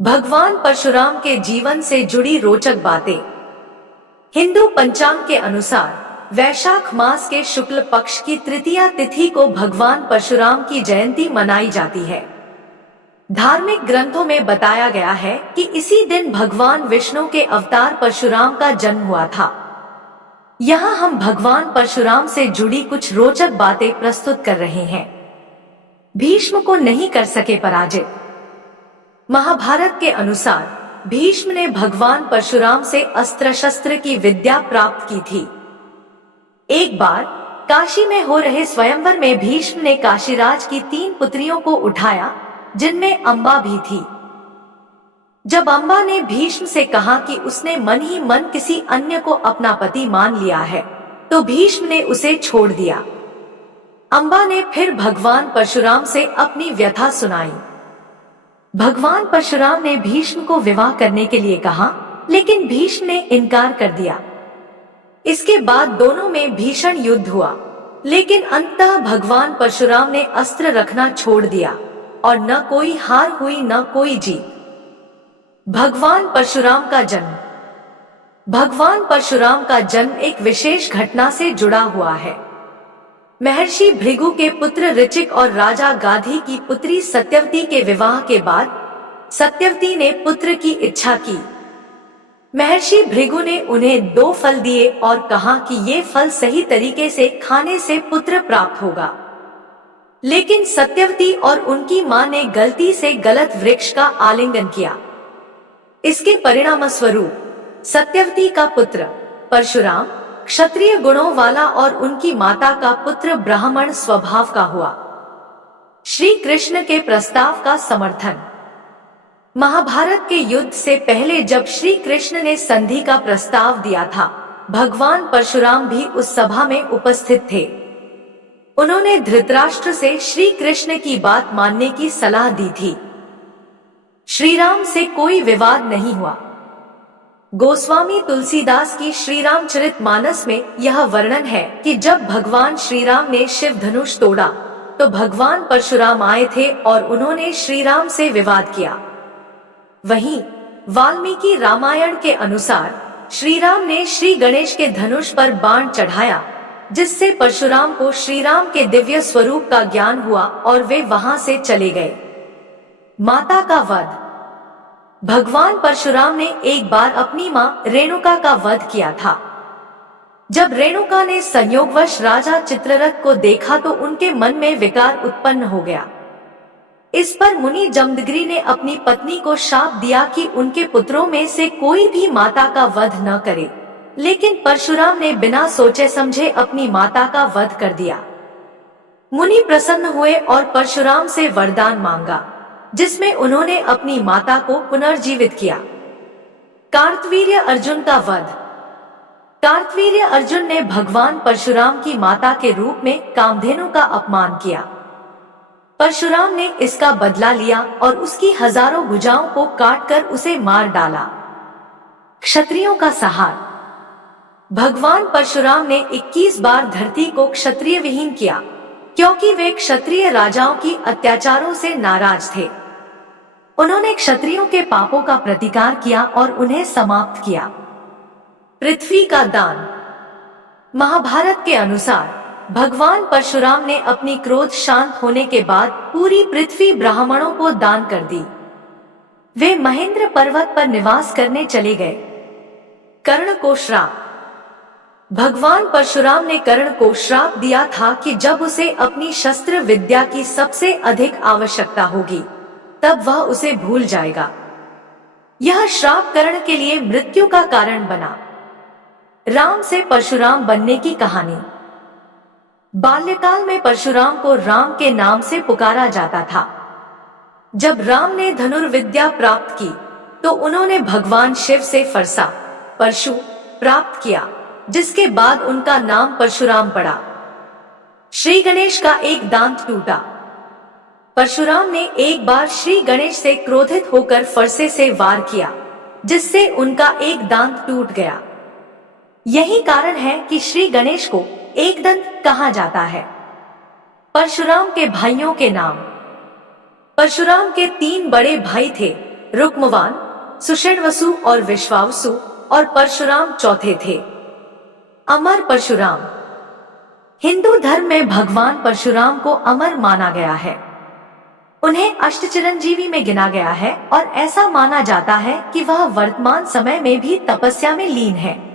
भगवान परशुराम के जीवन से जुड़ी रोचक बातें। हिंदू पंचांग के अनुसार वैशाख मास के शुक्ल पक्ष की तृतीया तिथि को भगवान परशुराम की जयंती मनाई जाती है। धार्मिक ग्रंथों में बताया गया है कि इसी दिन भगवान विष्णु के अवतार परशुराम का जन्म हुआ था। यहाँ हम भगवान परशुराम से जुड़ी कुछ रोचक बातें प्रस्तुत कर रहे हैं। भीष्म को नहीं कर सके पराजित। महाभारत के अनुसार भीष्म ने भगवान परशुराम से अस्त्र शस्त्र की विद्या प्राप्त की थी। एक बार काशी में हो रहे स्वयंवर में भीष्म ने काशीराज की 3 पुत्रियों को उठाया, जिनमें अंबा भी थी। जब अंबा ने भीष्म से कहा कि उसने मन ही मन किसी अन्य को अपना पति मान लिया है, तो भीष्म ने उसे छोड़ दिया। अंबा ने फिर भगवान परशुराम से अपनी व्यथा सुनाई। भगवान परशुराम ने भीष्म को विवाह करने के लिए कहा, लेकिन भीष्म ने इनकार कर दिया। इसके बाद दोनों में भीषण युद्ध हुआ, लेकिन अंततः भगवान परशुराम ने अस्त्र रखना छोड़ दिया और न कोई हार हुई न कोई जीत। भगवान परशुराम का जन्म। भगवान परशुराम का जन्म एक विशेष घटना से जुड़ा हुआ है। महर्षि भृगु के पुत्र ऋचिक और राजा गाधी की पुत्री सत्यवती के विवाह के बाद सत्यवती ने पुत्र की इच्छा की। महर्षि भृगु ने उन्हें 2 फल दिए और कहा कि ये फल सही तरीके से खाने से पुत्र प्राप्त होगा। लेकिन सत्यवती और उनकी मां ने गलती से गलत वृक्ष का आलिंगन किया। इसके परिणाम स्वरूप सत्यवती का पुत्र परशुराम क्षत्रिय गुणों वाला और उनकी माता का पुत्र ब्राह्मण स्वभाव का हुआ। श्री कृष्ण के प्रस्ताव का समर्थन। महाभारत के युद्ध से पहले जब श्री कृष्ण ने संधि का प्रस्ताव दिया था, भगवान परशुराम भी उस सभा में उपस्थित थे। उन्होंने धृतराष्ट्र से श्री कृष्ण की बात मानने की सलाह दी थी। श्री राम से कोई विवाद नहीं हुआ। गोस्वामी तुलसीदास की श्री रामचरितमानस में यह वर्णन है कि जब भगवान श्री राम ने शिव धनुष तोड़ा, तो भगवान परशुराम आए थे और उन्होंने श्री राम से विवाद किया। वहीं वाल्मीकि रामायण के अनुसार श्री राम ने श्री गणेश के धनुष पर बाण चढ़ाया, जिससे परशुराम को श्री राम के दिव्य स्वरूप का ज्ञान हुआ और वे वहां से चले गए। माता का वध। भगवान परशुराम ने एक बार अपनी मां रेणुका का वध किया था। जब रेणुका ने संयोगवश राजा चित्ररथ को देखा तो उनके मन में विकार उत्पन्न हो गया। इस पर मुनि जमदग्नि ने अपनी पत्नी को शाप दिया कि उनके पुत्रों में से कोई भी माता का वध न करे, लेकिन परशुराम ने बिना सोचे समझे अपनी माता का वध कर दिया। मुनि प्रसन्न हुए और परशुराम से वरदान मांगा, जिसमें उन्होंने अपनी माता को पुनर्जीवित किया। कार्तवीर्य अर्जुन का वध। कार्तवीर्य अर्जुन ने भगवान परशुराम की माता के रूप में कामधेनु का अपमान किया। परशुराम ने इसका बदला लिया और उसकी हजारों भुजाओं को काटकर उसे मार डाला। क्षत्रियों का सहार। भगवान परशुराम ने 21 बार धरती को क्षत्रिय विहीन किया, क्योंकि वे क्षत्रिय राजाओं की अत्याचारों से नाराज थे। उन्होंने क्षत्रियों के पापों का प्रतिकार किया और उन्हें समाप्त किया। पृथ्वी का दान। महाभारत के अनुसार भगवान परशुराम ने अपनी क्रोध शांत होने के बाद पूरी पृथ्वी ब्राह्मणों को दान कर दी। वे महेंद्र पर्वत पर निवास करने चले गए। कर्ण को श्राप। भगवान परशुराम ने कर्ण को श्राप दिया था कि जब उसे अपनी शस्त्र विद्या की सबसे अधिक आवश्यकता होगी, तब वह उसे भूल जाएगा। यह श्राप कर्ण के लिए मृत्यु का कारण बना। राम से परशुराम बनने की कहानी। बाल्यकाल में परशुराम को राम के नाम से पुकारा जाता था। जब राम ने धनुर्विद्या प्राप्त की, तो उन्होंने भगवान शिव से फरसा परशु प्राप्त किया, जिसके बाद उनका नाम परशुराम पड़ा। श्री गणेश का एक दांत टूटा। परशुराम ने एक बार श्री गणेश से क्रोधित होकर फरसे से वार किया, जिससे उनका एक दांत टूट गया। यही कारण है कि श्री गणेश को एकदंत कहा जाता है। परशुराम के भाइयों के नाम। परशुराम के 3 बड़े भाई थे, रुक्मवान, सुषेणवसु और विश्वावसु और परशुराम चौथे थे। अमर परशुराम। हिंदू धर्म में भगवान परशुराम को अमर माना गया है। उन्हें अष्टचिरंजीवी में गिना गया है और ऐसा माना जाता है कि वह वर्तमान समय में भी तपस्या में लीन है।